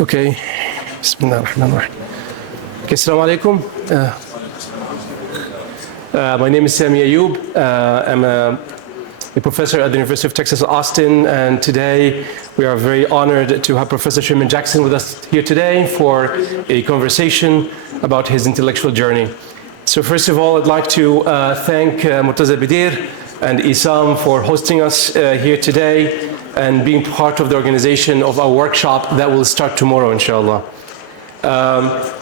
Okay. Bismillahirrahmanirrahim. Okay, assalamu alaikum. My name is Sami Ayoub. I'm a professor at the University of Texas at Austin, and today we are very honored to have Professor Sherman Jackson with us here today for a conversation about his intellectual journey. So first of all, I'd like to thank Murtaza Bidir and ISAM for hosting us here today and being part of the organization of our workshop that will start tomorrow, inshallah.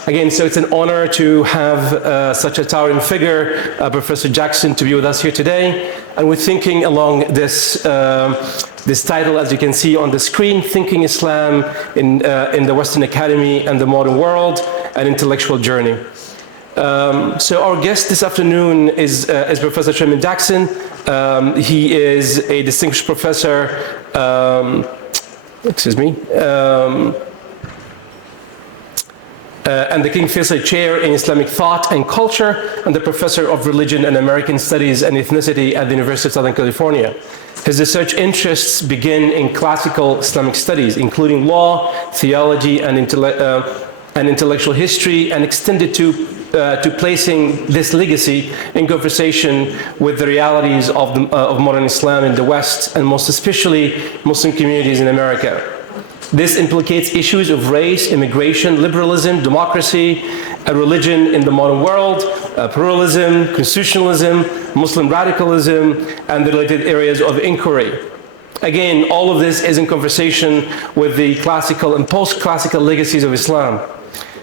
Again, so it's an honor to have such a towering figure, Professor Jackson, to be with us here today. And we're thinking along this title, as you can see on the screen, Thinking Islam in the Western Academy and the Modern World, an Intellectual Journey. So our guest this afternoon is Professor Sherman Jackson. He is a distinguished professor, and the King Faisal Chair in Islamic Thought and Culture, and the Professor of Religion and American Studies and Ethnicity at the University of Southern California. His research interests begin in classical Islamic studies, including law, theology, and intellectual history, and extended to placing this legacy in conversation with the realities of modern Islam in the West, and most especially Muslim communities in America. This implicates issues of race, immigration, liberalism, democracy, religion in the modern world, pluralism, constitutionalism, Muslim radicalism, and the related areas of inquiry. Again, all of this is in conversation with the classical and post-classical legacies of Islam.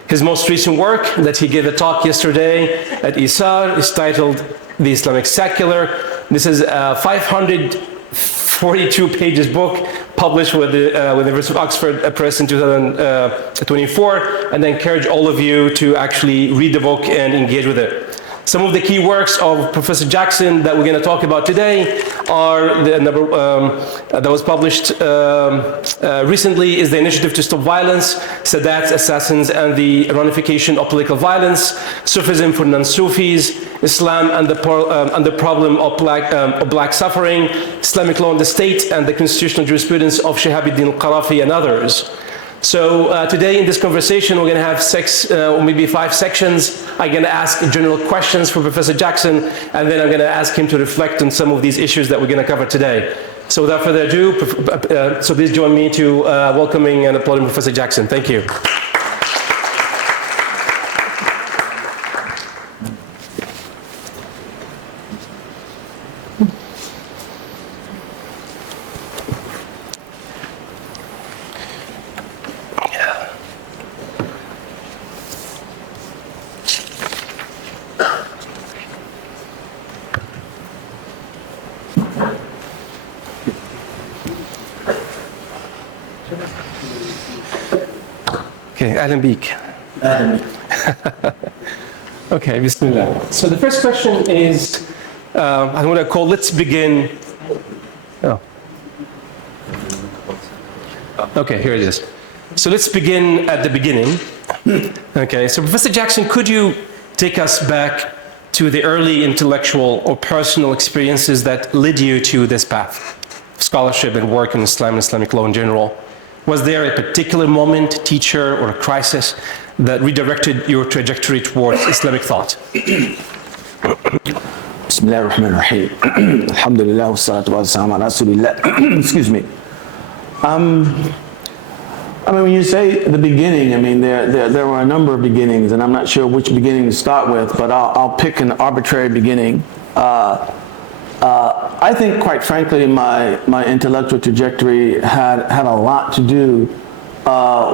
His most recent work that he gave a talk yesterday at ISAR is titled The Islamic Secular. This is a 542 pages book published with the University of Oxford Press in 2024, and I encourage all of you to actually read the book and engage with it. Some of the key works of Professor Jackson that we're going to talk about today are the number that was published recently is the Initiative to Stop Violence, Sadat's Assassins and the Iranification of Political Violence, Sufism for Non-Sufis, Islam and the Problem of Black Suffering, Islamic Law and the State, and the Constitutional Jurisprudence of Shihabuddin al-Qarafi and others. So today in this conversation we're going to have maybe 5 sections. I'm going to ask general questions for Professor Jackson, and then I'm going to ask him to reflect on some of these issues that we're going to cover today. So without further ado, so please join me to welcoming and applauding Professor Jackson. Thank you. أهلا بيك. Okay, Bismillah. So the first question is, I'm going to call, let's begin. Oh. Okay, here it is. So let's begin at the beginning. Okay, so Professor Jackson, could you take us back to the early intellectual or personal experiences that led you to this path of scholarship and work in Islam and Islamic law in general? Was there a particular moment, teacher, or a crisis that redirected your trajectory towards Islamic thought? Bismillah ar-Rahman ar-Rahim. Alhamdulillah wa salatu wa salam ala Rasulillah. Excuse me. I mean, when you say the beginning, I mean, there were a number of beginnings, and I'm not sure which beginning to start with, but I'll pick an arbitrary beginning. I think, quite frankly, my intellectual trajectory had a lot to do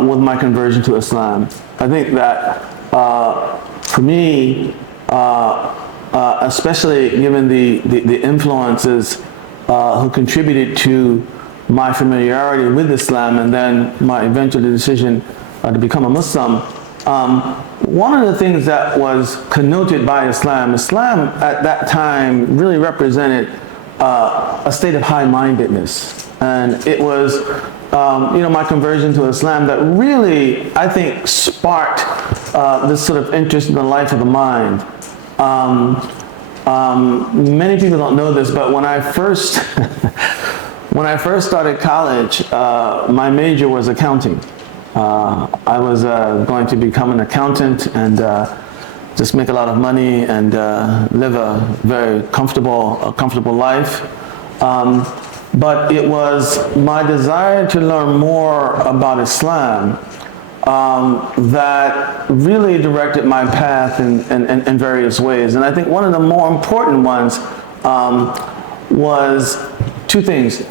with my conversion to Islam. I think that for me, especially given the influences who contributed to my familiarity with Islam and then my eventual decision to become a Muslim, one of the things that was connoted by Islam at that time really represented a state of high-mindedness. And it was, my conversion to Islam that really, I think, sparked this sort of interest in the life of the mind. Many people don't know this, but when when I first started college, my major was accounting. I was going to become an accountant and just make a lot of money and live a very comfortable life. But it was my desire to learn more about Islam that really directed my path in various ways. And I think one of the more important ones was two things.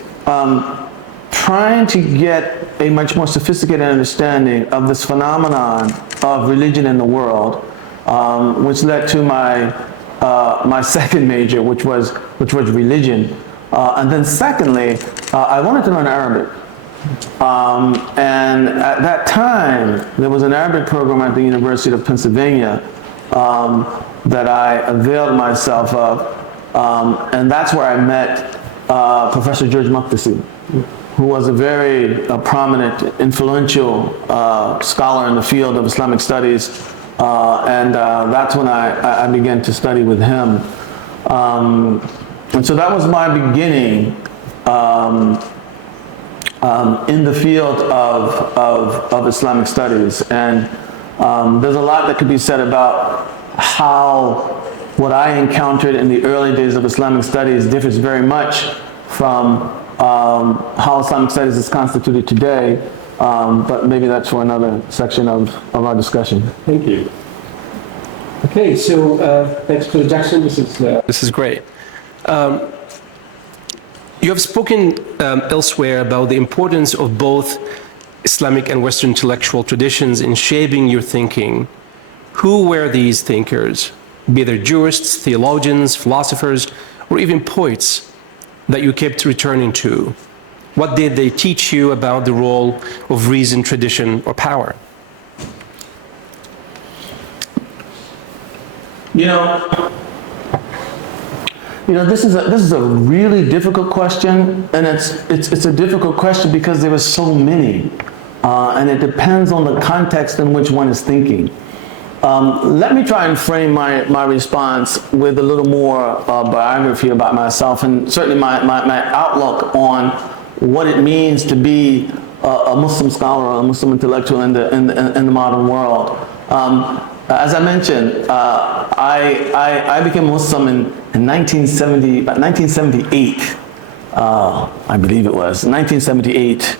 Trying to get a much more sophisticated understanding of this phenomenon of religion in the world, which led to my second major, which was religion. And then secondly, I wanted to learn Arabic. And at that time, there was an Arabic program at the University of Pennsylvania that I availed myself of. And that's where I met Professor George Makdisi, who was a very prominent, influential scholar in the field of Islamic studies. And that's when I began to study with him. And so that was my beginning in the field of Islamic studies. And there's a lot that could be said about how what I encountered in the early days of Islamic studies differs very much from how Islamic studies is constituted today. But maybe that's for another section of our discussion. Thank you. Okay, so thanks, Professor Jackson. This is great. You have spoken elsewhere about the importance of both Islamic and Western intellectual traditions in shaping your thinking. Who were these thinkers, be they jurists, theologians, philosophers, or even poets that you kept returning to? What did they teach you about the role of reason, tradition, or power? You know, this is a really difficult question, and it's a difficult question because there are so many, and it depends on the context in which one is thinking. Let me try and frame my response with a little more biography about myself, and certainly my outlook on what it means to be a Muslim scholar or a Muslim intellectual in the modern world. As I mentioned, I became Muslim in 1978. I believe it was 1978,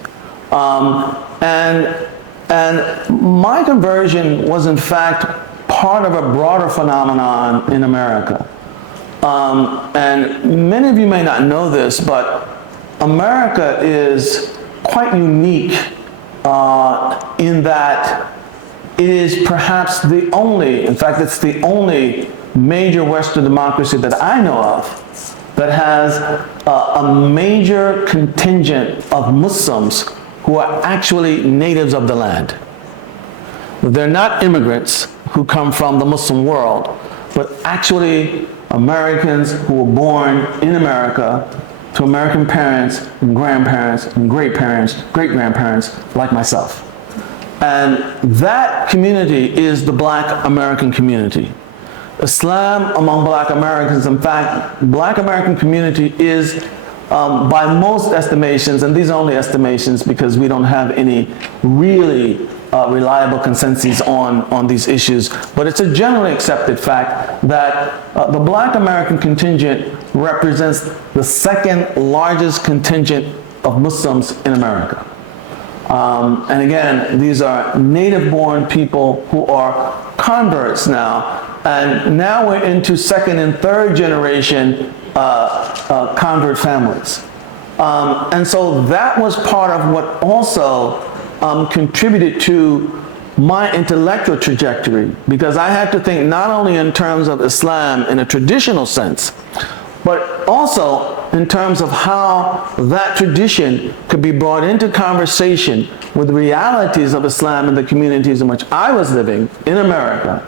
and my conversion was in fact part of a broader phenomenon in America. And many of you may not know this, but America is quite unique in that it is perhaps the only, in fact, it's the only major Western democracy that I know of that has a major contingent of Muslims who are actually natives of the land. They're not immigrants who come from the Muslim world, but actually Americans who were born in America to American parents and grandparents and great-parents, great-grandparents like myself. And that community is the Black American community. Islam among Black Americans, in fact, Black American community is, by most estimations, and these are only estimations because we don't have any really reliable consensus on these issues, but it's a generally accepted fact that the Black American contingent represents the second largest contingent of Muslims in America. And again, these are native-born people who are converts now, and now we're into second and third generation convert families. And so that was part of what also contributed to my intellectual trajectory, because I had to think not only in terms of Islam in a traditional sense, but also in terms of how that tradition could be brought into conversation with the realities of Islam in the communities in which I was living in America,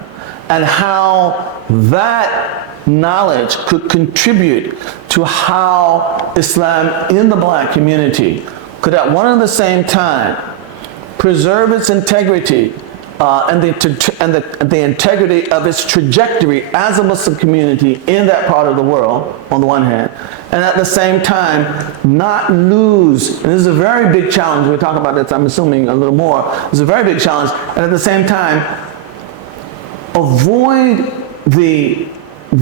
and how that knowledge could contribute to how Islam in the Black community could at one and the same time preserve its integrity and the integrity of its trajectory as a Muslim community in that part of the world, on the one hand, and at the same time not lose, and this is a very big challenge, we'll talk about this I'm assuming a little more, it's a very big challenge, and at the same time avoid the I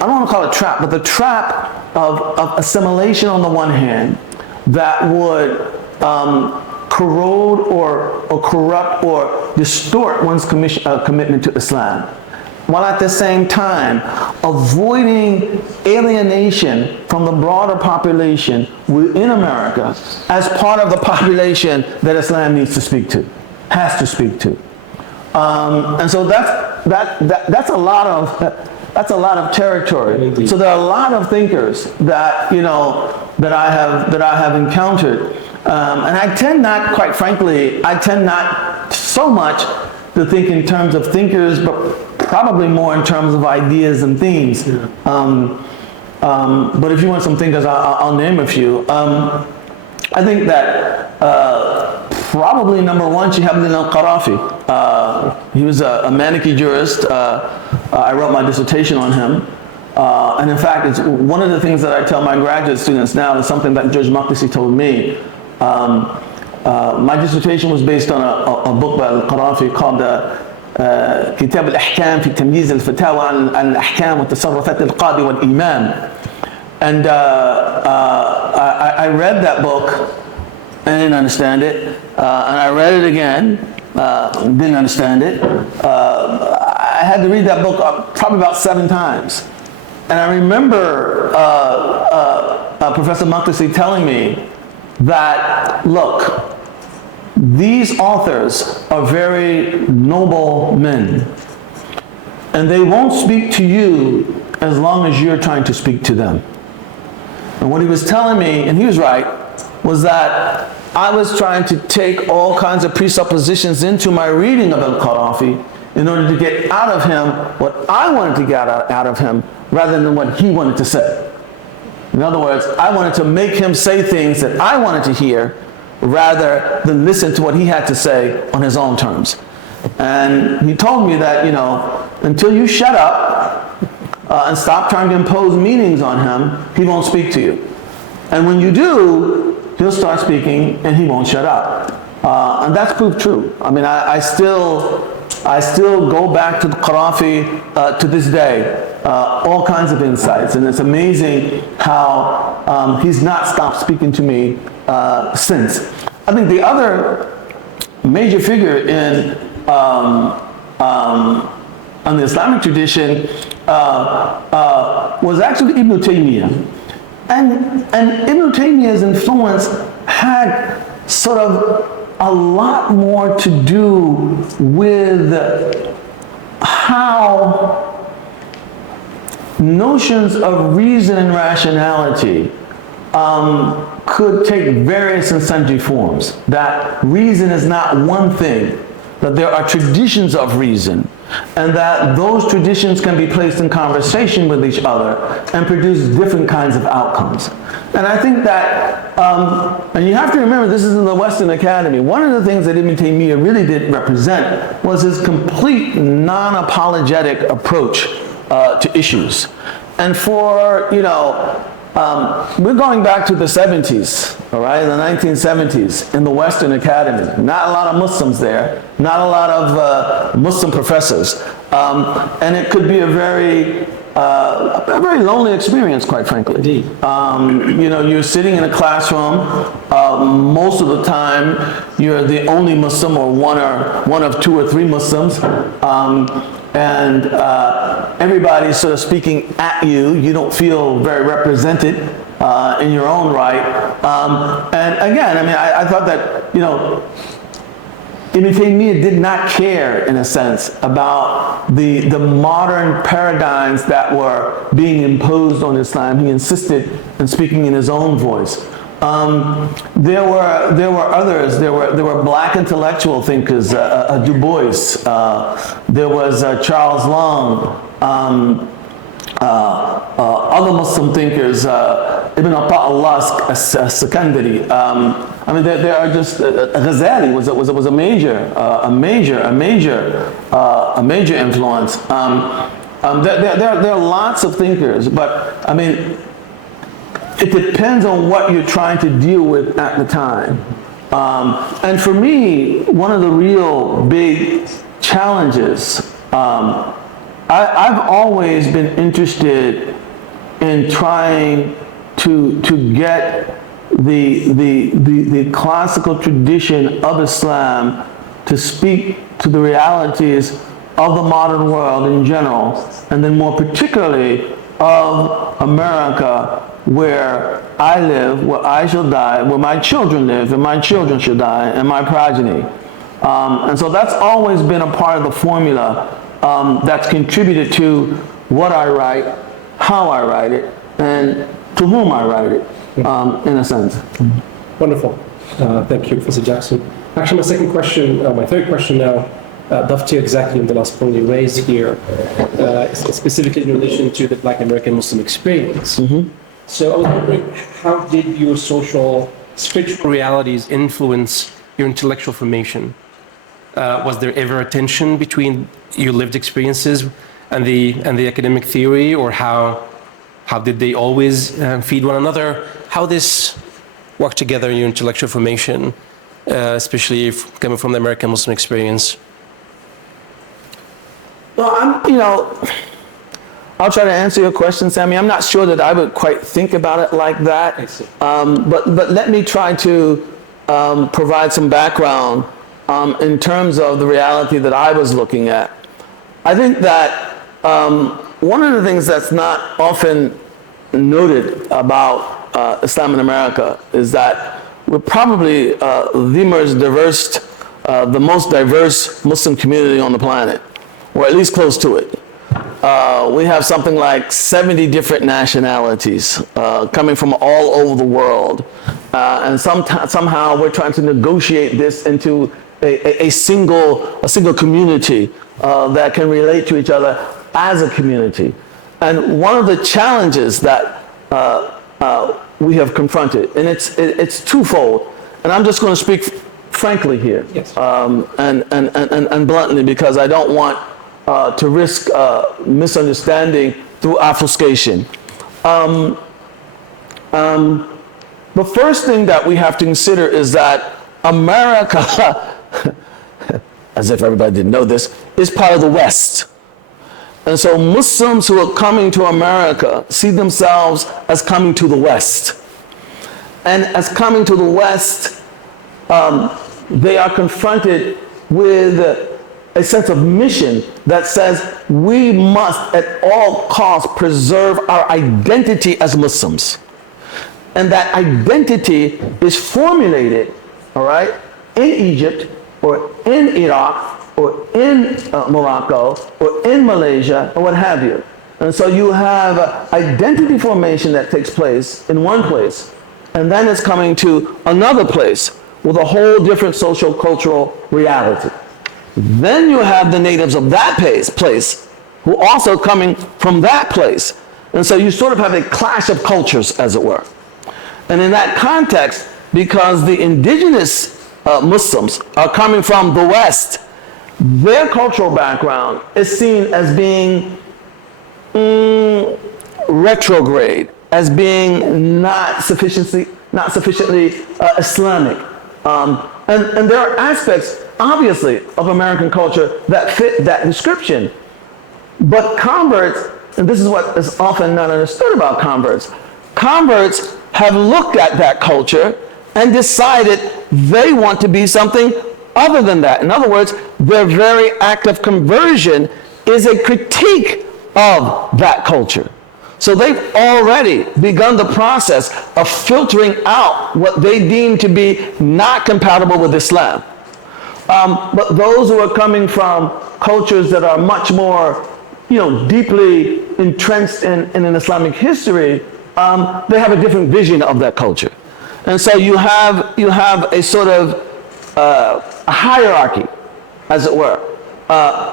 don't want to call it trap, but the trap of assimilation on the one hand that would corrode or corrupt or distort one's commitment to Islam, while at the same time avoiding alienation from the broader population within America as part of the population that Islam needs to speak to, has to speak to. And so that's a lot of territory. Indeed. So there are a lot of thinkers that that I have encountered, and I tend not, quite frankly, so much to think in terms of thinkers, but probably more in terms of ideas and themes. But if you want some thinkers, I'll name a few. I think that probably number one, Shihab al-Qarafi. He was a Maliki jurist. I wrote my dissertation on him. And in fact, it's one of the things that I tell my graduate students now is something that Judge Maqdisi told me. My dissertation was based on a book by al-Qarafi called كتاب الأحكام في تمييز الفتاوى عن الأحكام وتصرفات القاضي والإمام. And I read that book and didn't understand it. And I read it again, didn't understand it. I had to read that book probably about 7 times. And I remember Professor Maqdisi telling me that, look, these authors are very noble men, and they won't speak to you as long as you're trying to speak to them. And what he was telling me, and he was right, was that I was trying to take all kinds of presuppositions into my reading of al-Qarafi in order to get out of him what I wanted to get out of him rather than what he wanted to say. In other words, I wanted to make him say things that I wanted to hear rather than listen to what he had to say on his own terms. And he told me that, until you shut up and stop trying to impose meanings on him, he won't speak to you. And when you do, he'll start speaking and he won't shut up. And that's proved true. I mean, I still go back to the Qarafi to this day, all kinds of insights, and it's amazing how he's not stopped speaking to me since. I think the other major figure in the Islamic tradition was actually Ibn Taymiyyah. And Ibn Taymiyyah's influence had sort of a lot more to do with how notions of reason and rationality could take various and sundry forms. That reason is not one thing, that there are traditions of reason, and that those traditions can be placed in conversation with each other and produce different kinds of outcomes. And I think that, and you have to remember, this is in the Western Academy. One of the things that Ibn Taymiyyah really did represent was his complete non-apologetic approach to issues. And for, we're going back to the 70s, all right, the 1970s in the Western Academy. Not a lot of Muslims there, not a lot of Muslim professors. And it could be a very lonely experience, quite frankly. Indeed. You're sitting in a classroom. Most of the time, you're the only Muslim or one of 2 or 3 Muslims. And everybody's sort of speaking at you. You don't feel very represented in your own right. And again, I thought that, Ibn Taymiyyah did not care, in a sense, about the modern paradigms that were being imposed on Islam. He insisted in speaking in his own voice. There were others. There were black intellectual thinkers, Du Bois. There was Charles Long. Other Muslim thinkers, Ibn Ata'Allah As-Sakandari. There are just Ghazali was a major influence. There are lots of thinkers, but it depends on what you're trying to deal with at the time. And for me, one of the real big challenges, I've always been interested in trying to get the classical tradition of Islam to speak to the realities of the modern world in general, and then more particularly of America, where I live, where I shall die, where my children live, and my children shall die, and my progeny. And so that's always been a part of the formula that's contributed to what I write, how I write it, and to whom I write it, in a sense. Wonderful. Thank you, Professor Jackson. Actually, my second question, my third question now, dovetails exactly on the last point you raised here, specifically in relation to the Black American Muslim experience. So I was wondering, how did your social, spiritual realities influence your intellectual formation? Was there ever a tension between your lived experiences and the academic theory, or how did they always feed one another? How this worked together in your intellectual formation, especially if coming from the American Muslim experience? Well, I'll try to answer your question, Sammy. I'm not sure that I would quite think about it like that. But let me try to provide some background in terms of the reality that I was looking at. I think that one of the things that's not often noted about Islam in America is that we're probably the most diverse Muslim community on the planet, or at least close to it. We have something like 70 different nationalities coming from all over the world, and somehow we're trying to negotiate this into a single community that can relate to each other as a community. And one of the challenges that we have confronted, and it's twofold, and I'm just going to speak frankly here, yes. and bluntly, because I don't want to risk misunderstanding through obfuscation. The first thing that we have to consider is that America, as if everybody didn't know this, is part of the West. And so Muslims who are coming to America see themselves as coming to the West. And as coming to the West, they are confronted with a sense of mission that says we must at all costs preserve our identity as Muslims. And that identity is formulated, all right, in Egypt or in Iraq or in Morocco or in Malaysia or what have you. And so you have identity formation that takes place in one place, and then it's coming to another place with a whole different social cultural reality. Then you have the natives of that place who are also coming from that place. And so you sort of have a clash of cultures, as it were. And in that context, because the indigenous Muslims are coming from the West, their cultural background is seen as being retrograde, as being not sufficiently Islamic. And there are aspects, obviously, of American culture that fit that description. But converts, and this is what is often not understood about converts, converts have looked at that culture and decided they want to be something other than that. In other words, their very act of conversion is a critique of that culture. So they've already begun the process of filtering out what they deem to be not compatible with Islam. But those who are coming from cultures that are much more, deeply entrenched in an Islamic history, they have a different vision of that culture. And so you have a sort of a hierarchy, as it were,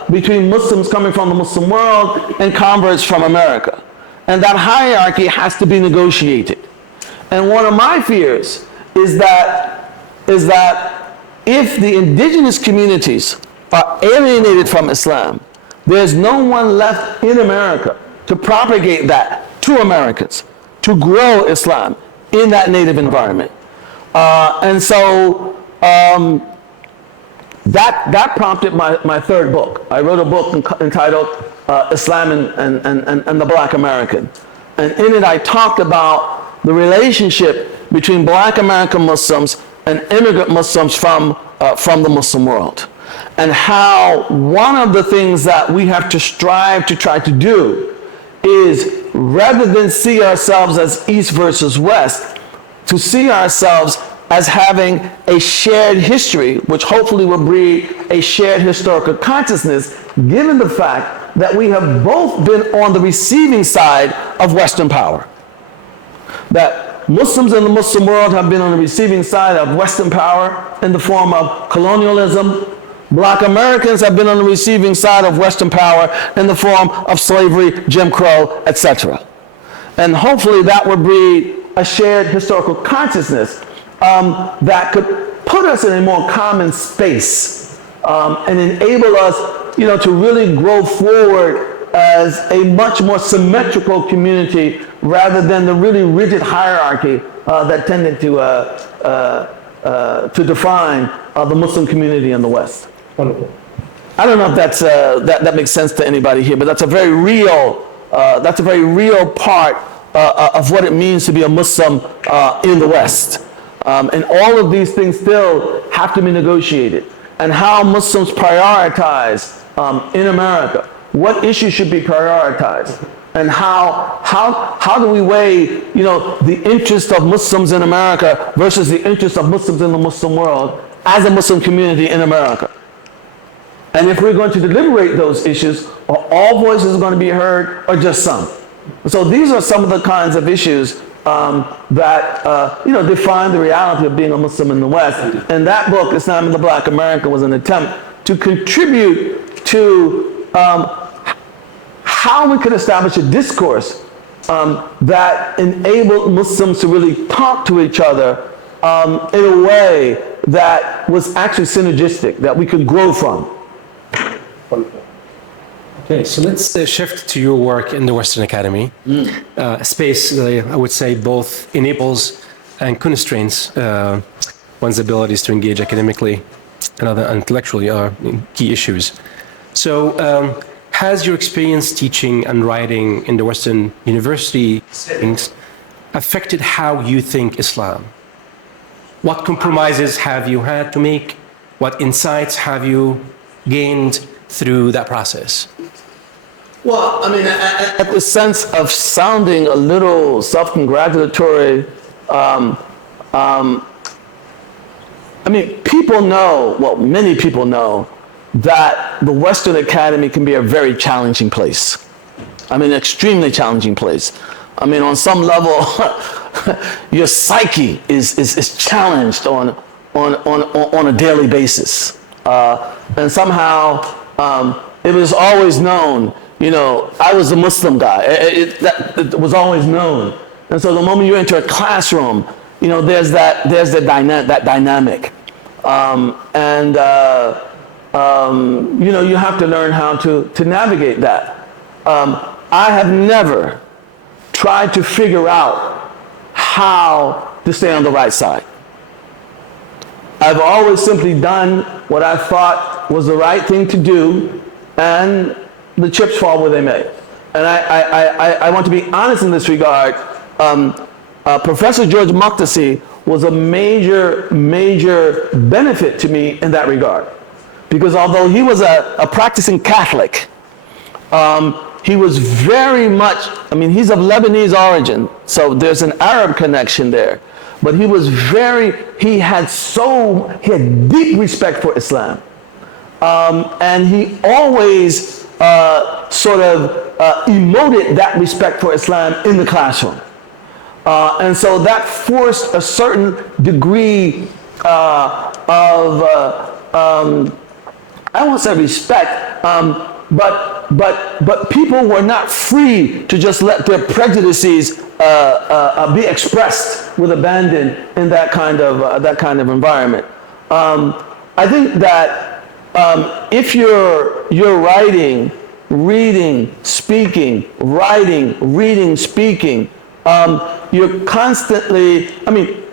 between Muslims coming from the Muslim world and converts from America. And that hierarchy has to be negotiated. And one of my fears is that if the indigenous communities are alienated from Islam, there's no one left in America to propagate that to Americans, to grow Islam in that native environment. And so that prompted my third book. I wrote a book entitled Islam and the Black American. And in it I talked about the relationship between Black American Muslims and immigrant Muslims from the Muslim world. And how one of the things that we have to strive to try to do is, rather than see ourselves as East versus West, to see ourselves as having a shared history, which hopefully will breed a shared historical consciousness, given the fact that we have both been on the receiving side of Western power. That Muslims in the Muslim world have been on the receiving side of Western power in the form of colonialism. Black Americans have been on the receiving side of Western power in the form of slavery, Jim Crow, etc. And hopefully that will breed a shared historical consciousness that could put us in a more common space and enable us, to really grow forward as a much more symmetrical community rather than the really rigid hierarchy that tended to define the Muslim community in the West. Wonderful. I don't know if that makes sense to anybody here, but that's a very real part of what it means to be a Muslim in the West. And all of these things still have to be negotiated. And how Muslims prioritize in America, what issues should be prioritized, and how do we weigh, the interest of Muslims in America versus the interest of Muslims in the Muslim world as a Muslim community in America. And if we're going to deliberate those issues, are all voices going to be heard or just some? So these are some of the kinds of issues that define the reality of being a Muslim in the West. And that book, Islam and the Black American, was an attempt to contribute to how we could establish a discourse that enabled Muslims to really talk to each other in a way that was actually synergistic, that we could grow from. Wonderful. Okay, so let's shift to your work in the Western Academy, a space that I would say both enables and constrains one's abilities to engage academically and other intellectually key issues. So has your experience teaching and writing in the Western university settings affected how you think Islam? What compromises have you had to make? What insights have you gained through that process? Well, I mean, at the sense of sounding a little self-congratulatory, people know, many people know, that the Western Academy can be a very challenging place. Extremely challenging place. On some level, your psyche is challenged on a daily basis. And somehow, it was always known, I was a Muslim guy. It was always known. And so the moment you enter a classroom, there's that dynamic. You have to learn how to navigate that. I have never tried to figure out how to stay on the right side. I've always simply done what I thought was the right thing to do, and the chips fall where they may. And I want to be honest in this regard. Professor George Muqtasi was a major benefit to me in that regard. Because although he was a practicing Catholic, he was very much, he's of Lebanese origin, so there's an Arab connection there. But he had deep respect for Islam. And he always emoted that respect for Islam in the classroom. And so that forced a certain degree of, I won't say respect, but people were not free to just let their prejudices be expressed with abandon in that kind of environment. I think that if you're writing, reading, speaking, writing, reading, speaking, You're constantly, I mean,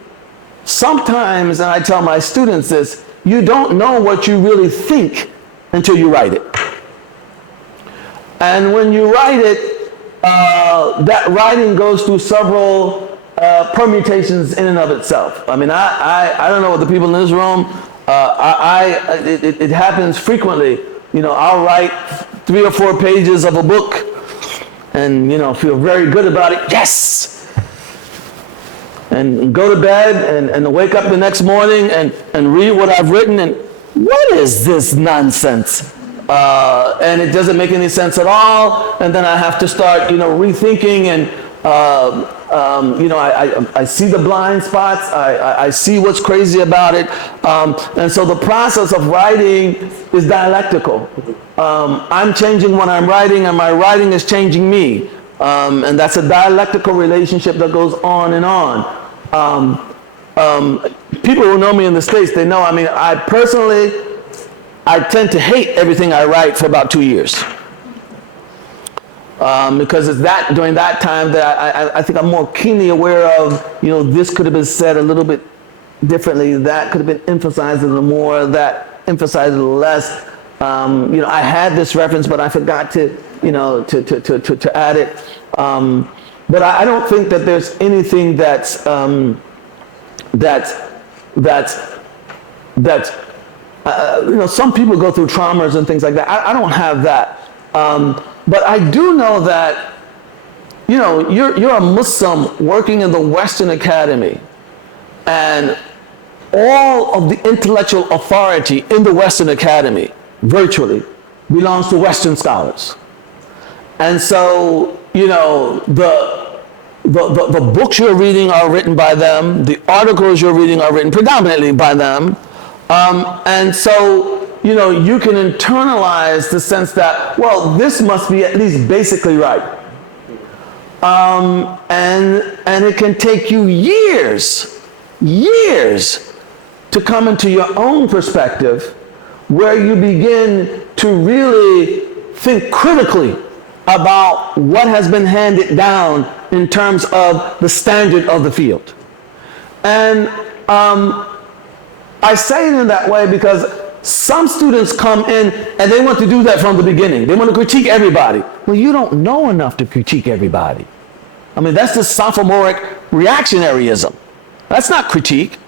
sometimes, and I tell my students this, you don't know what you really think until you write it. And when you write it, that writing goes through several permutations in and of itself. I mean, I don't know what the people in this room, it happens frequently. You know, I'll write 3 or 4 pages of a book and, you know, feel very good about it. Yes! And go to bed and wake up the next morning and read what I've written and what is this nonsense? And it doesn't make any sense at all. And then I have to start, you know, rethinking and, you know, I see the blind spots. I see what's crazy about it. And so the process of writing is dialectical. I'm changing what I'm writing and my writing is changing me. And that's a dialectical relationship that goes on and on. People who know me in the States, they know, I mean, I tend to hate everything I write for about 2 years. Because it's during that time that I think I'm more keenly aware of, you know, this could have been said a little bit differently, that could have been emphasized a little more, that emphasized a little less. You know, I had this reference, but I forgot to, you know, to add it. But I don't think that there's anything that's you know, some people go through traumas and things like that. I don't have that. But I do know that, you know, you're a Muslim working in the Western Academy, and all of the intellectual authority in the Western Academy, virtually, belongs to Western scholars. And so, you know, the books you're reading are written by them, the articles you're reading are written predominantly by them. And so, you know, you can internalize the sense that, well, this must be at least basically right. And it can take you years to come into your own perspective where you begin to really think critically about what has been handed down in terms of the standard of the field. And I say it in that way because some students come in and they want to do that from the beginning. They want to critique everybody. Well, you don't know enough to critique everybody. I mean, that's the sophomoric reactionaryism. That's not critique.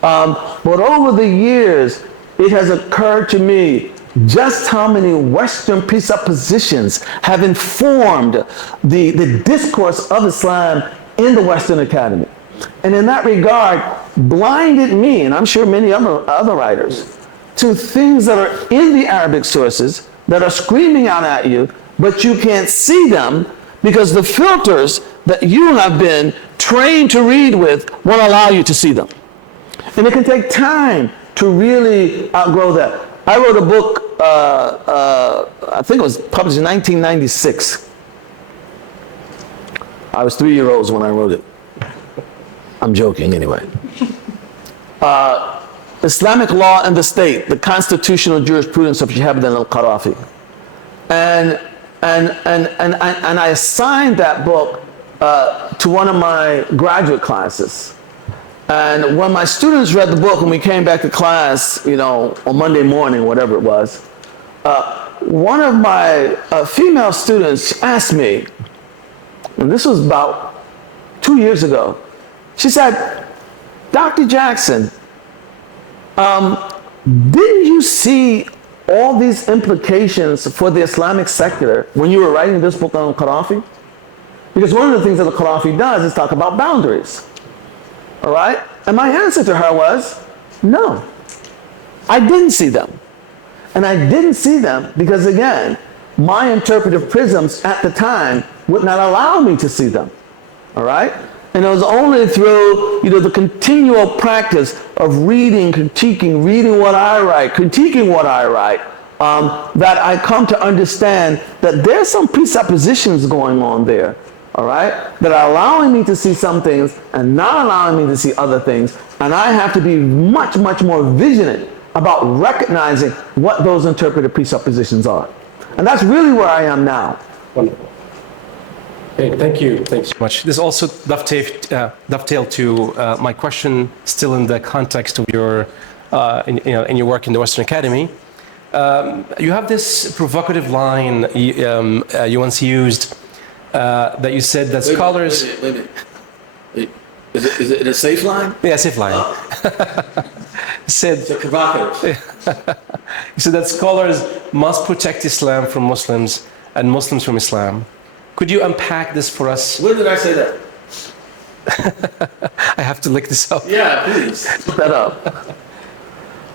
But over the years, it has occurred to me just how many Western presuppositions have informed the discourse of Islam in the Western Academy. And in that regard, blinded me, and I'm sure many other writers, to things that are in the Arabic sources that are screaming out at you, but you can't see them because the filters that you have been trained to read with won't allow you to see them. And it can take time to really outgrow that. I wrote a book, I think it was published in 1996. I was 3 years old when I wrote it. I'm joking anyway. Islamic Law and the State, the Constitutional Jurisprudence of Shihab al-Qarafi. And I assigned that book to one of my graduate classes. And when my students read the book and we came back to class, you know, on Monday morning, whatever it was, one of my female students asked me, and this was about 2 years ago, she said, Dr. Jackson, didn't you see all these implications for the Islamic secular when you were writing this book on Qarafi? Because one of the things that the Qarafi does is talk about boundaries. All right? And my answer to her was, no, I didn't see them. And I didn't see them because, again, my interpretive prisms at the time would not allow me to see them. All right? And it was only through, you know, the continual practice of reading, critiquing, reading what I write, critiquing what I write, that I come to understand that there's some presuppositions going on there, all right, that are allowing me to see some things and not allowing me to see other things. And I have to be much, much more vigilant about recognizing what those interpretive presuppositions are. And that's really where I am now. Wonderful. Okay, thank you. Thanks so much. This also dovetailed to my question, still in the context of your, in your work in the Western Academy. You have this provocative line you once used that you said that scholars. Wait a minute. Is it a safe line? Yeah, safe line. Said. It's a provocative. He said that scholars must protect Islam from Muslims and Muslims from Islam. Could you unpack this for us? When did I say that? I have to look this up. Yeah, please. Look that up.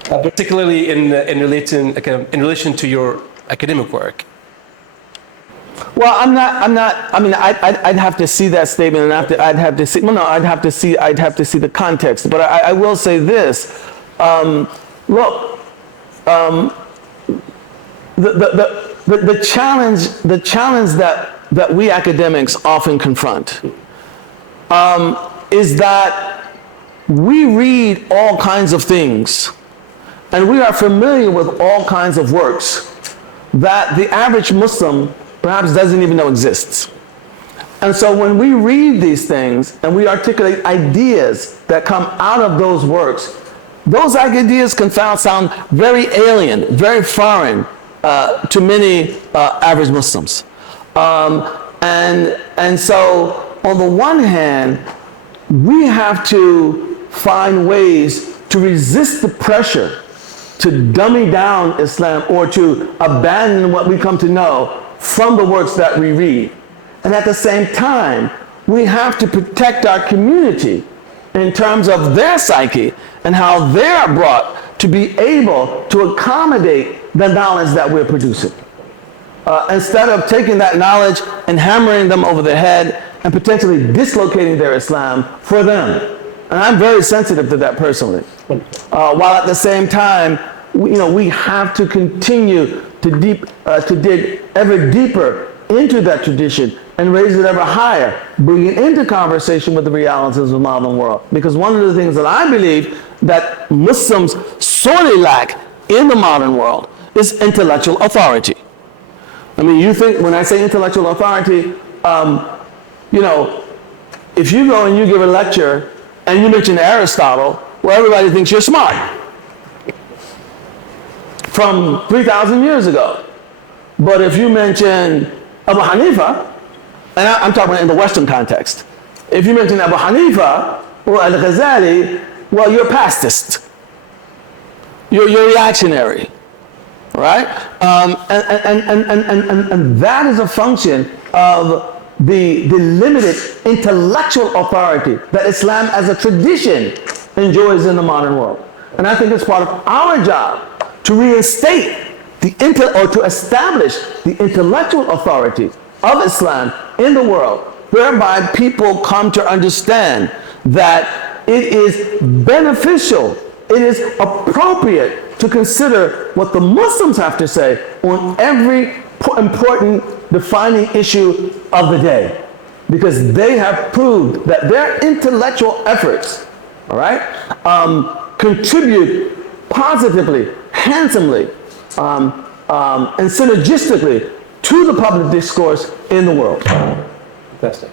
Particularly in relation to your academic work. Well, I'm not. I mean, I'd have to see that statement, and I'd have to see. Well, no, I'd have to see the context. But I will say this. Look, the challenge that we academics often confront is that we read all kinds of things, and we are familiar with all kinds of works that the average Muslim perhaps doesn't even know exists. And so when we read these things and we articulate ideas that come out of those works, those ideas can sound very alien, very foreign to many average Muslims. And so on the one hand, we have to find ways to resist the pressure to dummy down Islam or to abandon what we come to know from the works that we read. And at the same time, we have to protect our community in terms of their psyche and how they're brought to be able to accommodate the knowledge that we're producing. Instead of taking that knowledge and hammering them over the head and potentially dislocating their Islam for them. And I'm very sensitive to that personally. While at the same time, we have to continue to dig ever deeper into that tradition and raise it ever higher, bring it into conversation with the realities of the modern world. Because one of the things that I believe that Muslims sorely lack in the modern world is intellectual authority. I mean, you think, when I say intellectual authority, if you go and you give a lecture and you mention Aristotle, well, everybody thinks you're smart. From 3,000 years ago. But if you mention Abu Hanifa, and I'm talking in the Western context, if you mention Abu Hanifa or Al-Ghazali, well, you're pastist. You're reactionary, right? And that is a function of the limited intellectual authority that Islam as a tradition enjoys in the modern world. And I think it's part of our job to reinstate to establish the intellectual authority of Islam in the world, whereby people come to understand that it is beneficial, it is appropriate to consider what the Muslims have to say on every important defining issue of the day, because they have proved that their intellectual efforts, all right, contribute positively, handsomely, and synergistically to the public discourse in the world. Fantastic.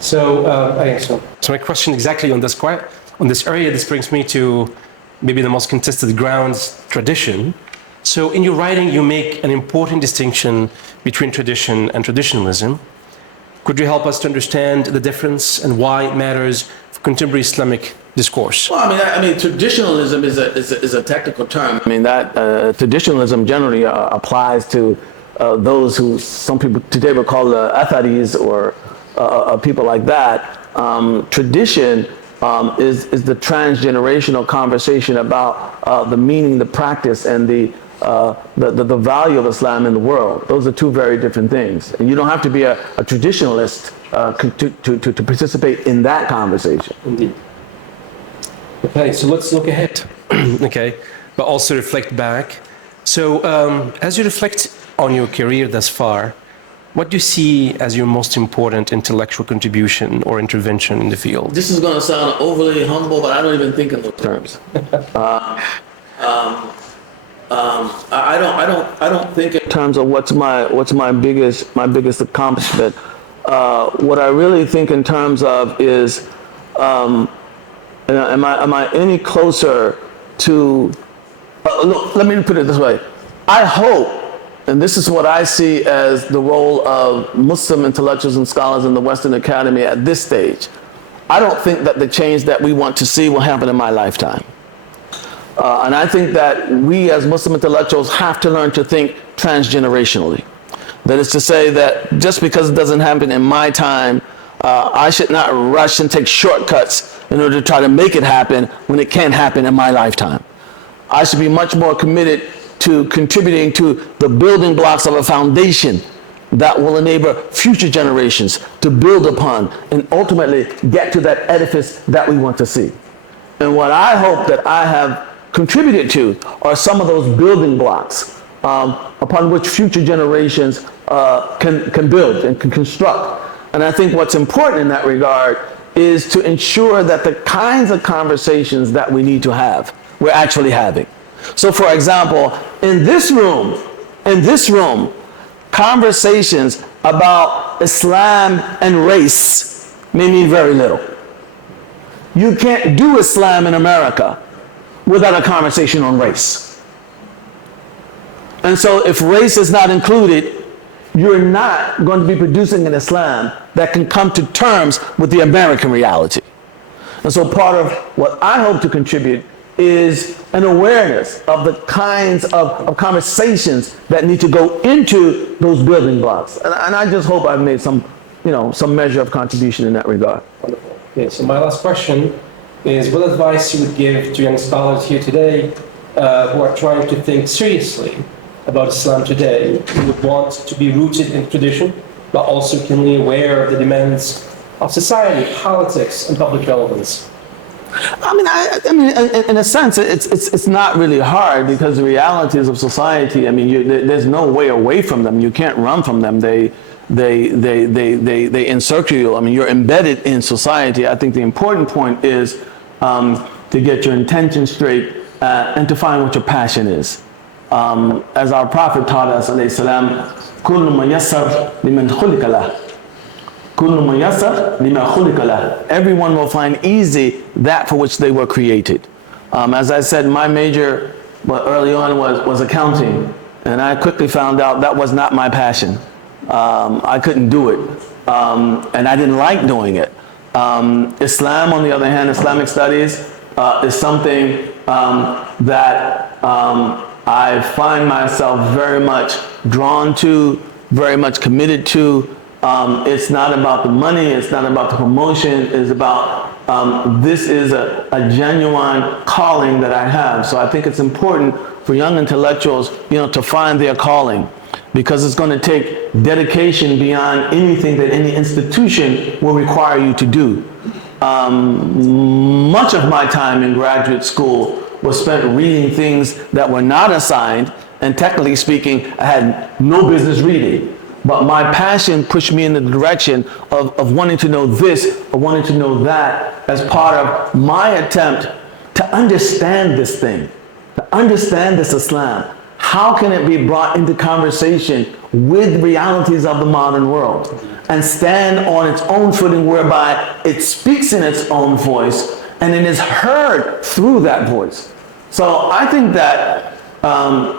So my question exactly on this area, this brings me to maybe the most contested grounds, tradition. So in your writing, you make an important distinction between tradition and traditionalism. Could you help us to understand the difference and why it matters for contemporary Islamic discourse? Well, I mean, traditionalism is a technical term. I mean, that traditionalism generally applies to those who some people today would call Atharis or people like that. Tradition is the transgenerational conversation about the meaning, the practice, and the value of Islam in the world. Those are two very different things. And you don't have to be a traditionalist to participate in that conversation. Indeed. Okay, so let's look ahead, okay, but also reflect back. So as you reflect on your career thus far, what do you see as your most important intellectual contribution or intervention in the field? This is going to sound overly humble, but I don't even think in those terms. I don't think in terms of what's my biggest accomplishment. what I really think in terms of is, am I any closer to, look, let me put it this way. I hope, and this is what I see as the role of Muslim intellectuals and scholars in the Western Academy at this stage. I don't think that the change that we want to see will happen in my lifetime. And I think that we as Muslim intellectuals have to learn to think transgenerationally. That is to say that just because it doesn't happen in my time, I should not rush and take shortcuts in order to try to make it happen when it can't happen in my lifetime. I should be much more committed to contributing to the building blocks of a foundation that will enable future generations to build upon and ultimately get to that edifice that we want to see. And what I hope that I have contributed to are some of those building blocks upon which future generations can build and can construct. And I think what's important in that regard is to ensure that the kinds of conversations that we need to have, we're actually having. So for example, in this room, conversations about Islam and race may mean very little. You can't do Islam in America without a conversation on race. And so if race is not included, you're not going to be producing an Islam that can come to terms with the American reality. And so part of what I hope to contribute is an awareness of the kinds of conversations that need to go into those building blocks. And I just hope I've made some measure of contribution in that regard. Wonderful. Okay, so my last question is, what advice you would give to young scholars here today who are trying to think seriously about Islam today, who would want to be rooted in tradition, but also keenly aware of the demands of society, politics, and public relevance? I mean, in a sense, it's not really hard because the realities of society, I mean, there's no way away from them. You can't run from them. They encircle you. I mean, you're embedded in society. I think the important point is to get your intention straight and to find what your passion is. As our Prophet taught us, alayhi salam, كُلُّ مُيَسَّرْ لِمَنْ خُلِقَ لَهُ. Everyone will find easy that for which they were created. As I said, my major early on was accounting, and I quickly found out that was not my passion. I couldn't do it, and I didn't like doing it. Islam, on the other hand, Islamic studies is something that I find myself very much drawn to, very much committed to. It's not about the money, it's not about the promotion, it's about this is a genuine calling that I have. So I think it's important for young intellectuals, to find their calling, because it's going to take dedication beyond anything that any institution will require you to do. Much of my time in graduate school was spent reading things that were not assigned, and technically speaking, I had no business reading. But my passion pushed me in the direction of wanting to know this or wanting to know that as part of my attempt to understand this thing, to understand this Islam. How can it be brought into conversation with realities of the modern world and stand on its own footing whereby it speaks in its own voice and it is heard through that voice? So I think that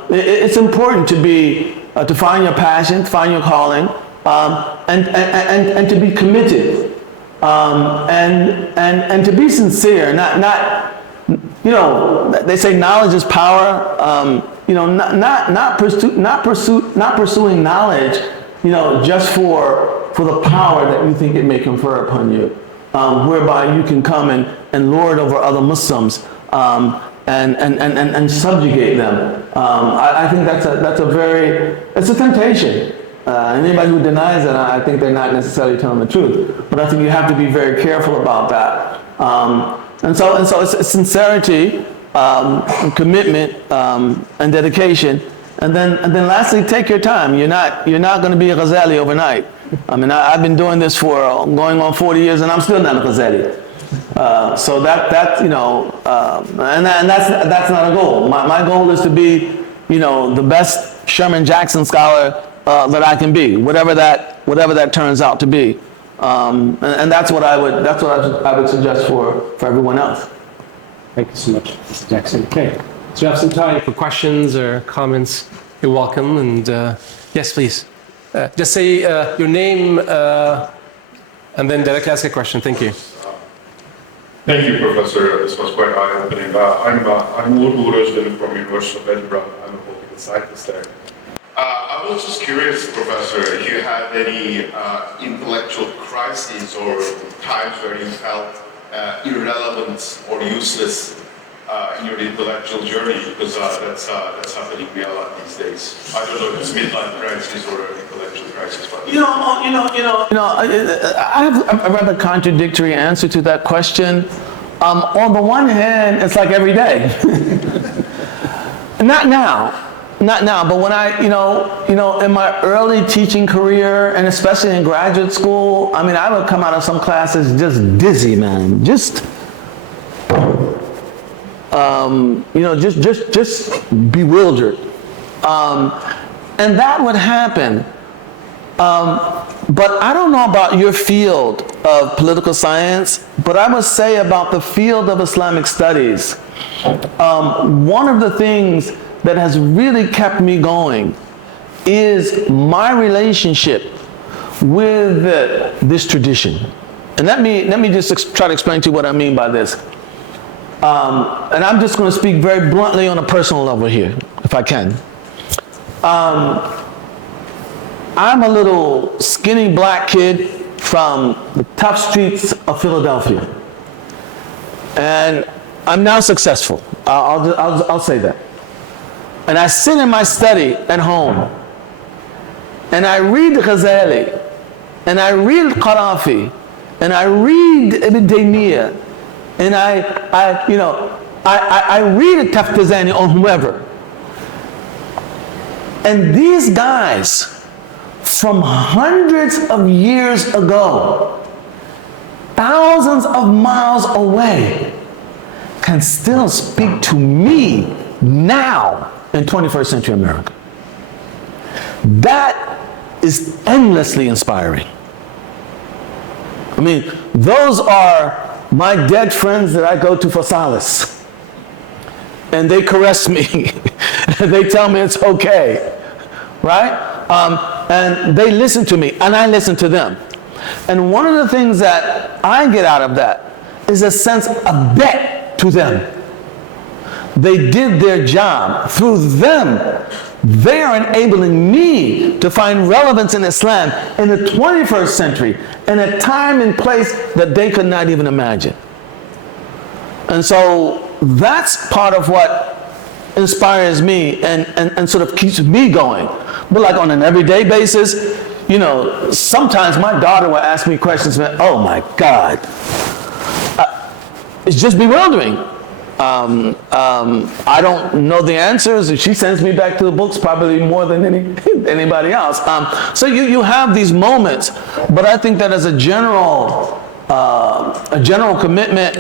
it's important to be to find your passion, to find your calling, and to be committed, and to be sincere. Not they say knowledge is power. Not pursuing knowledge, just for the power that you think it may confer upon you, whereby you can come and lord over other Muslims. And subjugate them. I think it's a temptation. Anybody who denies it, I think they're not necessarily telling the truth. But I think you have to be very careful about that. And so it's sincerity, commitment, and dedication. And then lastly, take your time. You're not going to be a Ghazali overnight. I mean, I've been doing this for going on 40 years, and I'm still not a Ghazali. So that's not a goal. My goal is to be, the best Sherman Jackson scholar that I can be, whatever that whatever that turns out to be. And that's what I would suggest for everyone else. Thank you so much, Mr. Jackson. Okay, so we have some time for questions or comments. You're welcome. And yes, please. Just say your name and then directly ask a question. Thank you. Thank you, Professor. This was quite eye-opening. I'm Uğur Özdemir from University of Edinburgh. I'm a political scientist there. I was just curious, Professor, if you had any intellectual crises or times where you felt irrelevant or useless in your intellectual journey, because that's happening a lot these days. I don't know if it's midlife crisis or an intellectual crisis. But I have a rather contradictory answer to that question. On the one hand, it's like every day. Not now, but when I, in my early teaching career, and especially in graduate school, I mean, I would come out of some classes just dizzy, man, just bewildered. And that would happen. But I don't know about your field of political science, but I must say about the field of Islamic studies, one of the things that has really kept me going is my relationship with this tradition. And let me just try to explain to you what I mean by this. And I'm just going to speak very bluntly on a personal level here, if I can. I'm a little skinny black kid from the tough streets of Philadelphia. And I'm now successful. I'll say that. And I sit in my study at home, and I read the Ghazali, and I read Qarafi, and I read Ibn Taymiyyah, and I read Taftazani or whomever. And these guys, from hundreds of years ago, thousands of miles away, can still speak to me now in 21st century America. That is endlessly inspiring. I mean, those are my dead friends that I go to for solace. And they caress me. And they tell me it's okay. Right? And they listen to me, and I listen to them. And one of the things that I get out of that is a sense of debt to them. They did their job. Through them, they are enabling me to find relevance in Islam in the 21st century, in a time and place that they could not even imagine. And so that's part of what inspires me and sort of keeps me going. But like on an everyday basis, sometimes my daughter will ask me questions, man, oh my God. It's just bewildering. I don't know the answers, and she sends me back to the books probably more than anybody else. So you have these moments, but I think that as a general commitment,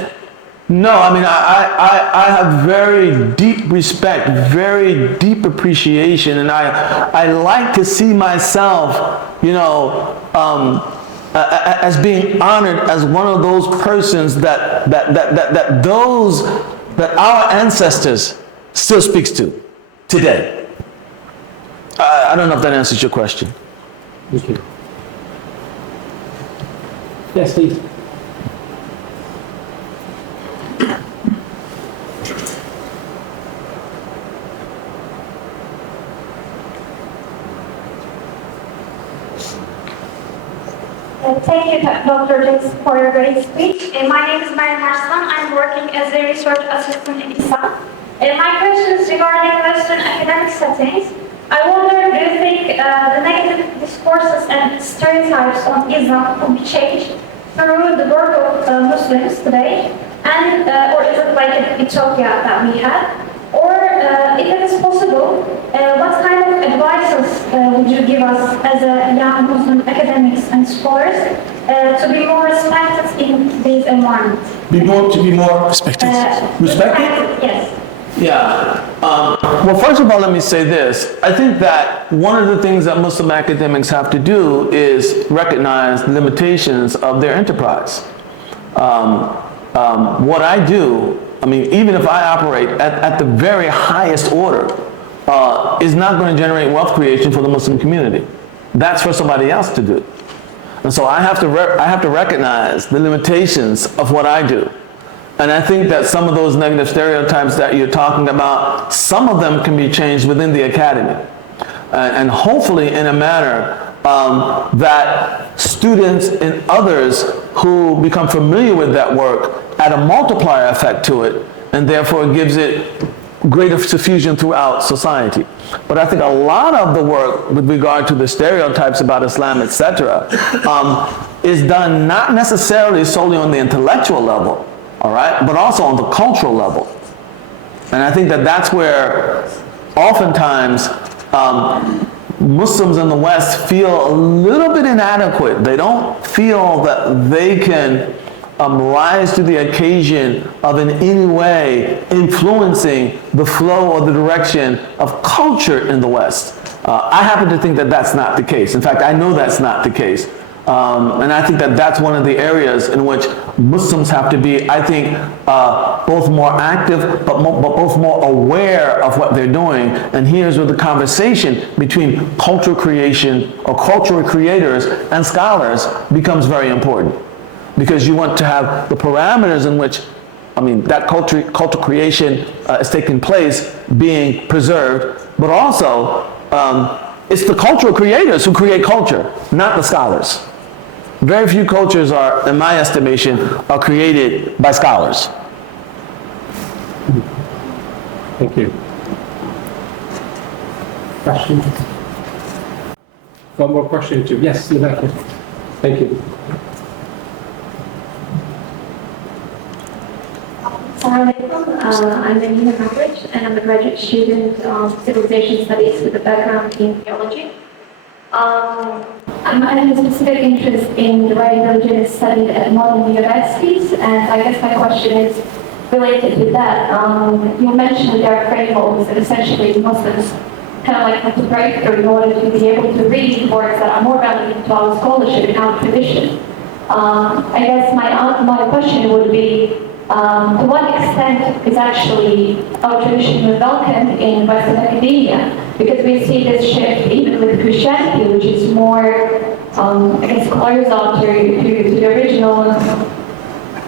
no, I mean, I have very deep respect, very deep appreciation, and I like to see myself, as being honored as one of those persons that our ancestors still speaks to today. I don't know if that answers your question. Thank you. Yes, please. Thank you, Dr. Jackson, for your great speech. My name is Meryem Arslan. I'm working as a research assistant in İSAM. My question is regarding Western academic settings. I wonder, do you think the negative discourses and stereotypes on Islam will be changed through the work of Muslims today? And, or is it like a utopia that we have? Or, if it is possible, what kind of advices would you give us as a young Muslim academics and scholars to be more respected in these environments? To be more respected? Respected, yes. Yeah. Well, first of all, let me say this. I think that one of the things that Muslim academics have to do is recognize the limitations of their enterprise. What I do, I mean, even if I operate at the very highest order, is not going to generate wealth creation for the Muslim community. That's for somebody else to do. And so I have to recognize the limitations of what I do. And I think that some of those negative stereotypes that you're talking about, some of them can be changed within the academy. And hopefully in a manner that students and others who become familiar with that work add a multiplier effect to it, and therefore gives it greater diffusion throughout society. But I think a lot of the work with regard to the stereotypes about Islam, etc., is done not necessarily solely on the intellectual level, all right, but also on the cultural level. And I think that that's where oftentimes Muslims in the West feel a little bit inadequate. They don't feel that they can rise to the occasion of in any way influencing the flow or the direction of culture in the West. I happen to think that that's not the case. In fact, I know that's not the case. And I think that that's one of the areas in which Muslims have to be, I think, both more active, but both more aware of what they're doing. And here's where the conversation between cultural creation or cultural creators and scholars becomes very important. Because you want to have the parameters in which, I mean, that cultural creation is taking place being preserved, but also it's the cultural creators who create culture, not the scholars. Very few cultures are, in my estimation, are created by scholars. Thank you. Questions? One more question or two. Yes, thank you. I'm Anina Cambridge, and I'm a graduate student of Civilization Studies with a background in theology. I have a specific interest in the way religion is studied at modern universities, and I guess my question is related to that. You mentioned there are frameworks that essentially Muslims kind of like have to break through in order to be able to read works that are more relevant to our scholarship and our tradition. I guess my question would be, to what extent is actually our tradition welcomed in Western academia? Because we see this shift even with Christianity, which is more, I guess, close on to the original,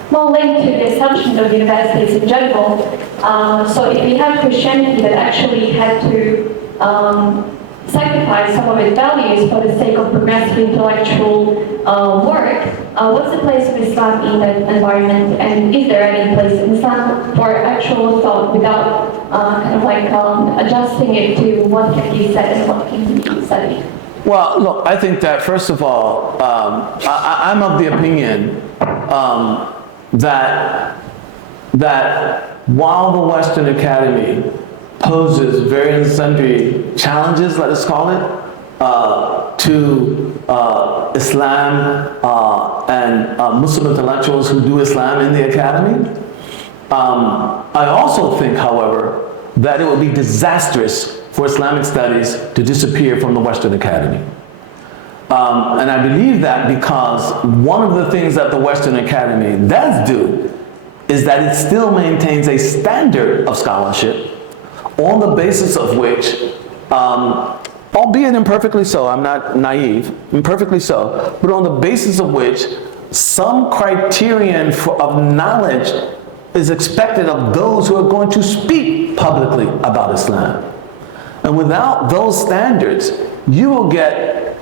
more linked to the establishment of universities in general. So if we have Christianity that actually had to sacrifice some of its values for the sake of progressive intellectual work, what's the place of Islam in that environment, and is there any place in Islam for actual thought without kind of like adjusting it to what can be said and what can be studied? Well, look, I think that first of all, I'm of the opinion that while the Western Academy poses various and sundry challenges, let us call it, to Islam and Muslim intellectuals who do Islam in the academy. I also think, however, that it would be disastrous for Islamic studies to disappear from the Western Academy. And I believe that because one of the things that the Western Academy does do is that it still maintains a standard of scholarship on the basis of which, albeit imperfectly so, I'm not naive, imperfectly so, but on the basis of which some criterion of knowledge is expected of those who are going to speak publicly about Islam. And without those standards, you will get,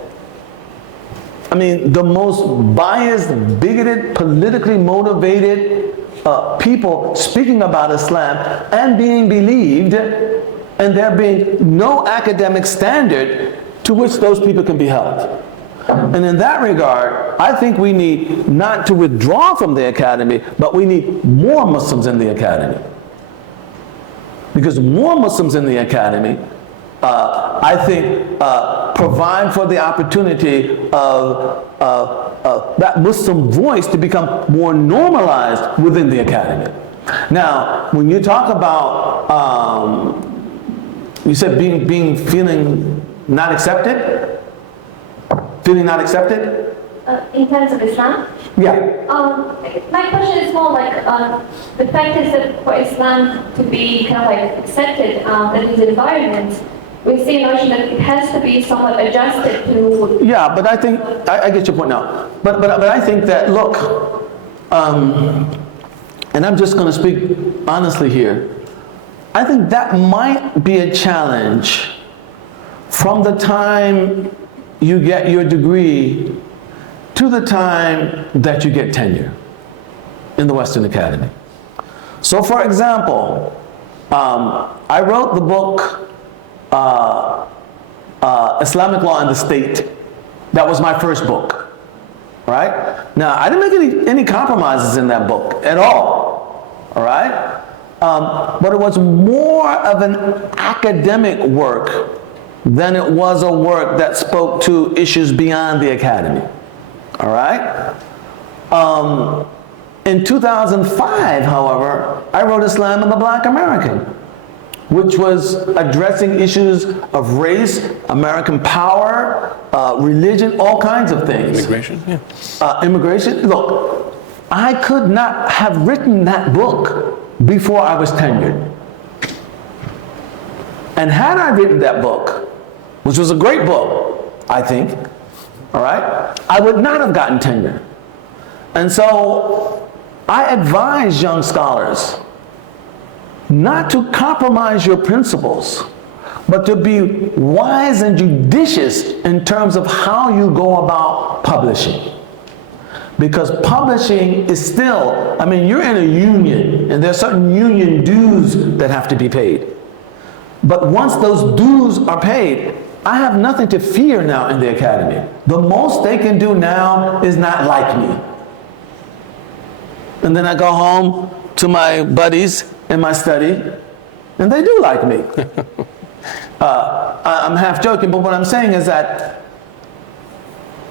I mean, the most biased, bigoted, politically motivated people speaking about Islam and being believed, and there being no academic standard to which those people can be held. And in that regard, I think we need not to withdraw from the academy, but we need more Muslims in the academy. Because more Muslims in the academy, I think, provide for the opportunity of that Muslim voice to become more normalized within the academy. Now, when you talk about You said feeling not accepted? Feeling not accepted? In terms of Islam? Yeah. My question is more like the fact is that for Islam to be kind of like accepted in these environments, we see a notion that it has to be somewhat adjusted to. Yeah, but I think I get your point now. But I think that, look, and I'm just going to speak honestly here. I think that might be a challenge from the time you get your degree to the time that you get tenure in the Western Academy. So for example, I wrote the book Islamic Law and the State. That was my first book, right? Now, I didn't make any compromises in that book at all right? But it was more of an academic work than it was a work that spoke to issues beyond the academy, all right? In 2005, however, I wrote Islam and the Black American, which was addressing issues of race, American power, religion, all kinds of things. Immigration, yeah. Immigration. Look, I could not have written that book before I was tenured. And had I written that book, which was a great book, I think, all right, I would not have gotten tenure. And so I advise young scholars not to compromise your principles, but to be wise and judicious in terms of how you go about publishing. Because publishing is still, I mean, you're in a union, and there's certain union dues that have to be paid. But once those dues are paid, I have nothing to fear now in the academy. The most they can do now is not like me. And then I go home to my buddies in my study, and they do like me. I'm half joking, but what I'm saying is that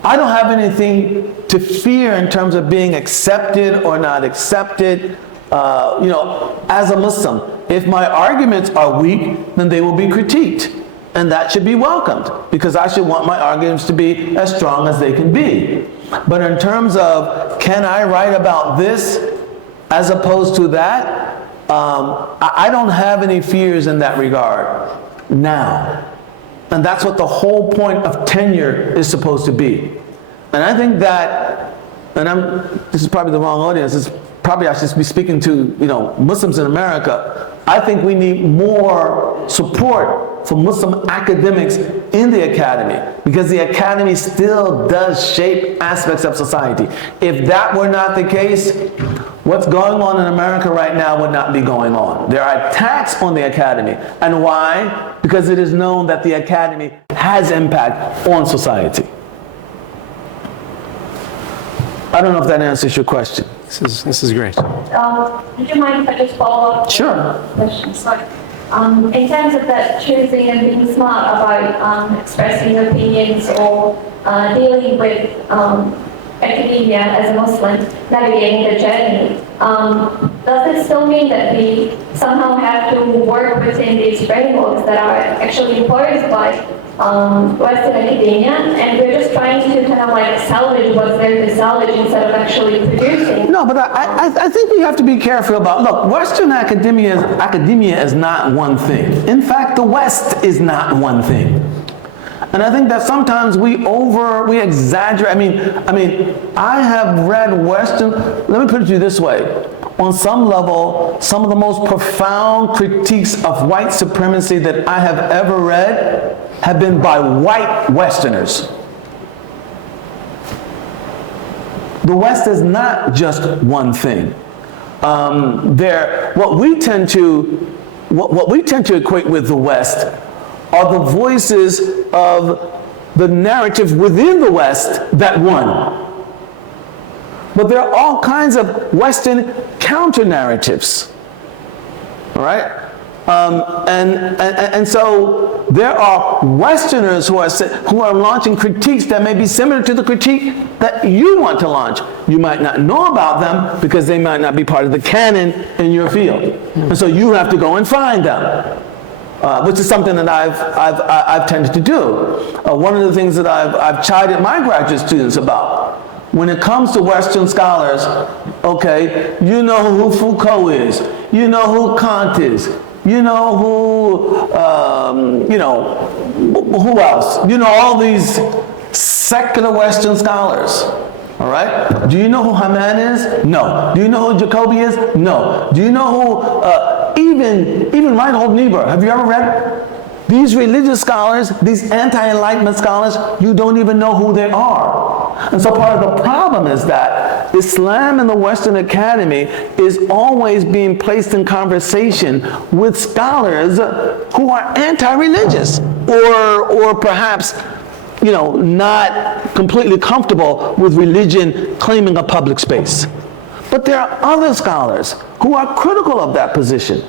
I don't have anything to fear in terms of being accepted or not accepted. As a Muslim, if my arguments are weak, then they will be critiqued. And that should be welcomed, because I should want my arguments to be as strong as they can be. But in terms of, can I write about this as opposed to that, I don't have any fears in that regard now. And that's what the whole point of tenure is supposed to be. And I think that, this is probably the wrong audience, probably I should be speaking to Muslims in America. I think we need more support for Muslim academics in the academy, because the academy still does shape aspects of society. If that were not the case, what's going on in America right now would not be going on. There are attacks on the academy. And why? Because it is known that the academy has impact on society. I don't know if that answers your question. This is great. Would you mind if I just follow up? Sure. Question? Sorry. In terms of that choosing and being smart about expressing opinions or dealing with academia as a Muslim, navigating the journey, does it still mean that we somehow have to work within these frameworks that are actually imposed by Western academia, and we're just trying to kind of like salvage what's there to salvage instead of actually producing? No, but I think we have to be careful about, look, Western academia is not one thing. In fact, the West is not one thing. And I think that sometimes we exaggerate. I mean, I have read Western, let me put it to you this way. On some level, some of the most profound critiques of white supremacy that I have ever read have been by white Westerners. The West is not just one thing. What we tend to equate with the West are the voices of the narrative within the West that won. But there are all kinds of Western counter-narratives, all right? And so there are Westerners who are launching critiques that may be similar to the critique that you want to launch. You might not know about them because they might not be part of the canon in your field. And so you have to go and find them. which is something that I've tended to do. One of the things that I've chided my graduate students about, when it comes to Western scholars, okay, you know who Foucault is, you know who Kant is, you know who else? You know all these secular Western scholars. All right? Do you know who Haman is? No. Do you know who Jacobi is? No. Do you know who, even Reinhold Niebuhr, have you ever read? These religious scholars, these anti-enlightenment scholars, you don't even know who they are. And so part of the problem is that Islam in the Western Academy is always being placed in conversation with scholars who are anti-religious or perhaps not completely comfortable with religion claiming a public space. But there are other scholars who are critical of that position.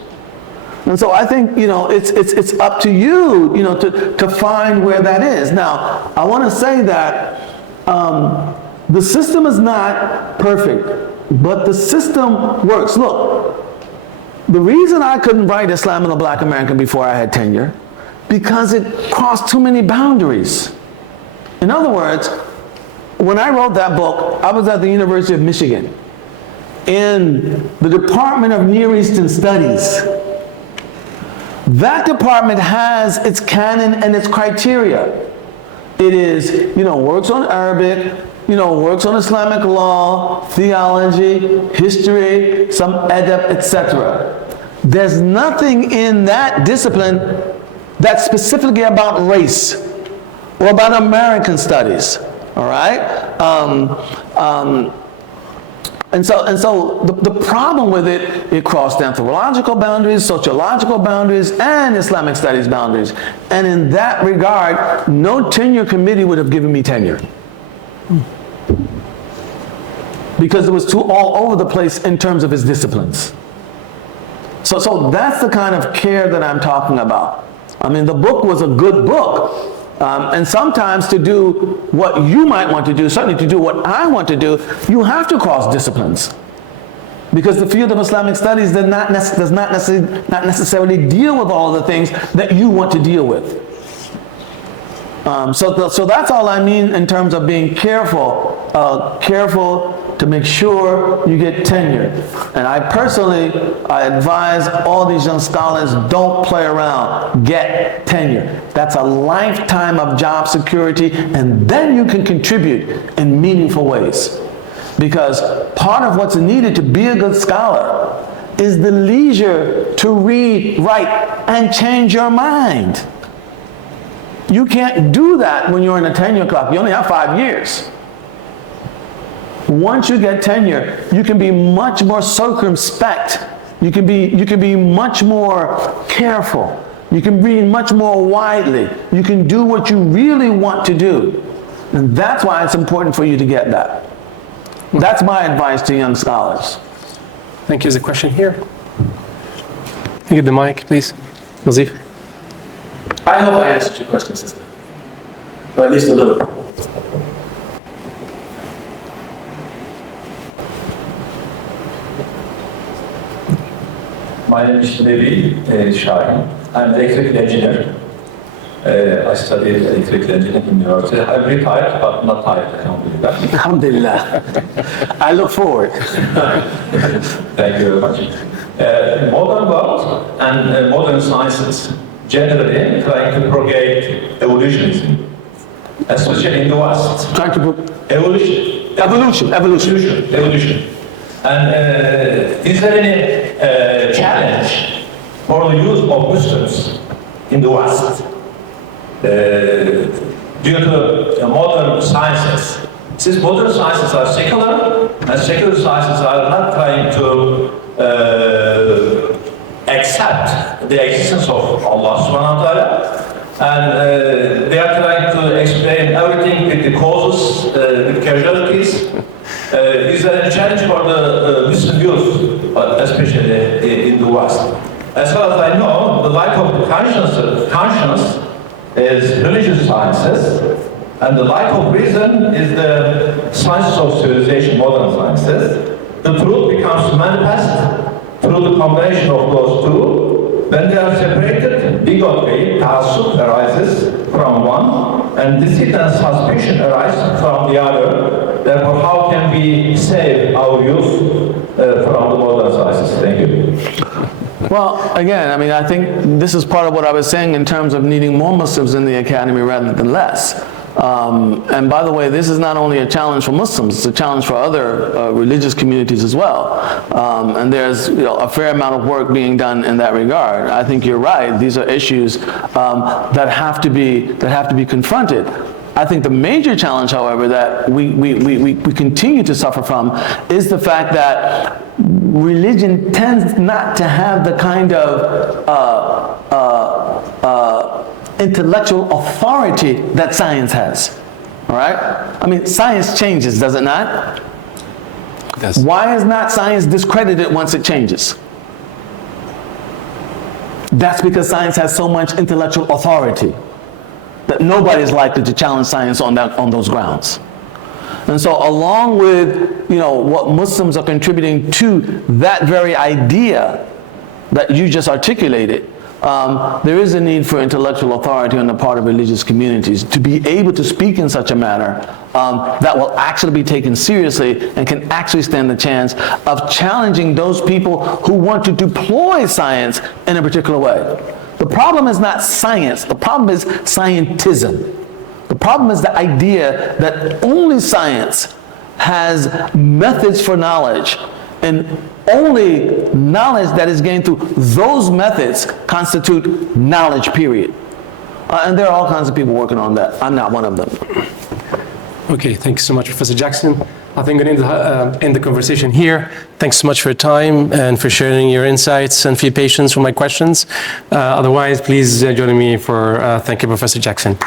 And so I think, it's up to you, to find where that is. Now, I want to say that the system is not perfect, but the system works. Look, the reason I couldn't write Islam and the Black American before I had tenure, because it crossed too many boundaries. In other words, when I wrote that book, I was at the University of Michigan in the Department of Near Eastern Studies. That department has its canon and its criteria. It is, works on Arabic, works on Islamic law, theology, history, some adab, etc. There's nothing in that discipline that's specifically about race or about American studies, all right? And so the problem with it crossed anthropological boundaries, sociological boundaries, and Islamic studies boundaries. And in that regard, no tenure committee would have given me tenure. Because it was too all over the place in terms of its disciplines. So that's the kind of care that I'm talking about. I mean, the book was a good book. And sometimes to do what you might want to do, certainly to do what I want to do, you have to cross disciplines. Because the field of Islamic studies does not necessarily deal with all the things that you want to deal with. So that's all I mean in terms of being careful to make sure you get tenure. And I advise all these young scholars, don't play around, get tenure. That's a lifetime of job security, and then you can contribute in meaningful ways. Because part of what's needed to be a good scholar is the leisure to read, write, and change your mind. You can't do that when you're in a tenure clock. You only have 5 years. Once you get tenure, you can be much more circumspect. You can be much more careful. You can read much more widely. You can do what you really want to do. And that's why it's important for you to get that. That's my advice to young scholars. Thank you. There's a question here. Can you get the mic, please? Nazif. I hope I answered your question, sister. Or at least a little. My name is Levi Shahin. I'm an electrical engineer. I studied electrical engineering in university. I'm retired, but not tired, alhamdulillah. Alhamdulillah. I look forward. Thank you very much. Modern world and modern sciences generally trying to propagate evolutionism, especially in the West. Trying to Evolution. And is there any challenge for the use of Muslims in the West due to modern sciences? Since modern sciences are secular, and secular sciences are not trying to accept the existence of Allah subhanahu wa ta'ala, and they are trying to explain everything with the causes, with casualties. Is there a challenge for the Muslim youth, especially in the West? As far as I know, the life of conscience is religious sciences, and the life of reason is the sciences of civilization, modern sciences. The truth becomes manifest through the combination of those two. When they are separated, bigotry, taassub arises from one, and deceit and suspicion arise from the other. Therefore, how can we save our youth from the modern sciences? Thank you. Well, again, I mean, I think this is part of what I was saying in terms of needing more Muslims in the academy rather than less. And by the way, this is not only a challenge for Muslims, it's a challenge for other religious communities as well. And there's a fair amount of work being done in that regard. I think you're right. These are issues that have to be confronted. I think the major challenge, however, that we continue to suffer from is the fact that religion tends not to have the kind of intellectual authority that science has. All right? I mean, science changes, does it not? Yes. Why is not science discredited once it changes? That's because science has so much intellectual authority that nobody is likely to challenge science on those grounds. And so along with, what Muslims are contributing to that very idea that you just articulated, there is a need for intellectual authority on the part of religious communities to be able to speak in such a manner that will actually be taken seriously and can actually stand the chance of challenging those people who want to deploy science in a particular way. The problem is not science, the problem is scientism. The problem is the idea that only science has methods for knowledge, and only knowledge that is gained through those methods constitute knowledge, period. And there are all kinds of people working on that. I'm not one of them. Okay, thank you so much, Professor Jackson. I think I'm going to end the conversation here. Thanks so much for your time and for sharing your insights and for your patience for my questions. Otherwise, please join me for thanking Professor Jackson.